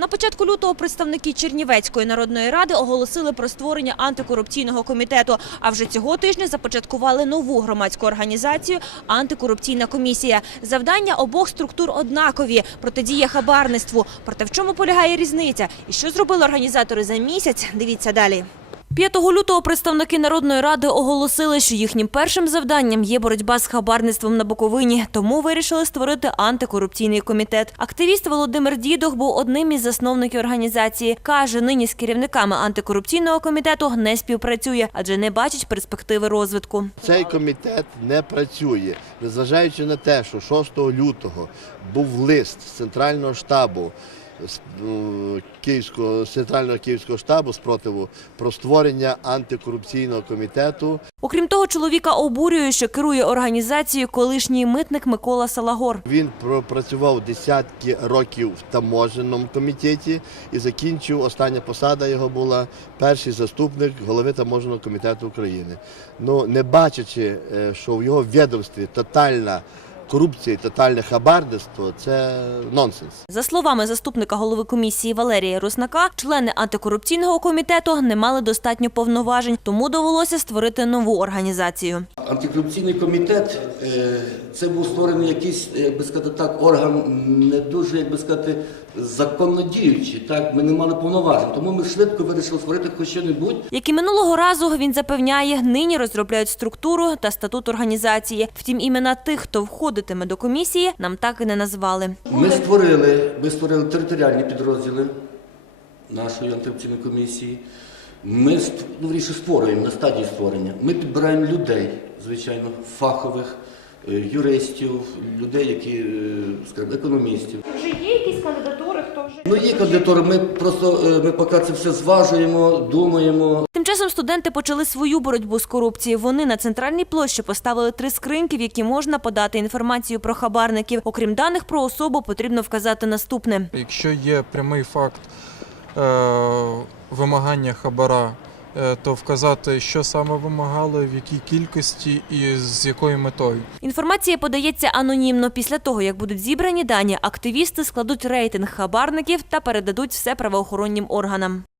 На початку лютого представники Чернівецької народної ради оголосили про створення антикорупційного комітету. А вже цього тижня започаткували нову громадську організацію антикорупційна комісія. Завдання обох структур однакові протидія хабарництву. Проте в чому полягає різниця і що зробили організатори за місяць? Дивіться далі. 5 лютого представники Народної ради оголосили, що їхнім першим завданням є боротьба з хабарництвом на Буковині, тому вирішили створити антикорупційний комітет. Активіст Володимир Дідох був одним із засновників організації. Каже, нині з керівниками антикорупційного комітету не співпрацює, адже не бачить перспективи розвитку. Цей комітет не працює, незважаючи на те, що 6 лютого був лист з центрального штабу Київського центрального київського штабу спротиву про створення антикорупційного комітету. Окрім того, чоловіка обурює, що керує організацією колишній митник Микола Салагор. Він пропрацював десятки років в таможеному комітеті і закінчив. Остання посада його була перший заступник голови таможенного комітету України. Ну не бачачи, е, що в його відомстві тотальна корупція, і тотальне хабарництво, це нонсенс. За словами заступника голови комісії Валерія Руснака, члени антикорупційного комітету не мали достатньо повноважень, тому довелося створити нову організацію. Антикорупційний комітет е, це був створений якийсь, як би сказати так, орган не дуже, як би сказати, законно діючий. Так, ми не мали повноважень. Тому ми швидко вирішили створити хоч що-небудь. Як і минулого разу, він запевняє, нині розробляють структуру та статут організації. Втім, імена тих, хто входитиме до комісії, нам так і не назвали. Ми створили, ми створили територіальні підрозділи нашої антикорупційної комісії. Ми ну, вірніше, створюємо на стадії створення. Ми підбираємо людей, звичайно, фахових, е, юристів, людей, які, е, скажімо, економістів. Вже є якісь кандидатури, хто вже Ну, є кандидатури, ми просто е, ми поки це все зважуємо, думаємо. Тим часом студенти почали свою боротьбу з корупцією. Вони на центральній площі поставили три скриньки, в які можна подати інформацію про хабарників. Окрім даних про особу, потрібно вказати наступне. Якщо є прямий факт е, вимагання хабара, то вказати, що саме вимагали, в якій кількості і з якою метою. Інформація подається анонімно. Після того, як будуть зібрані дані, активісти складуть рейтинг хабарників та передадуть все правоохоронним органам.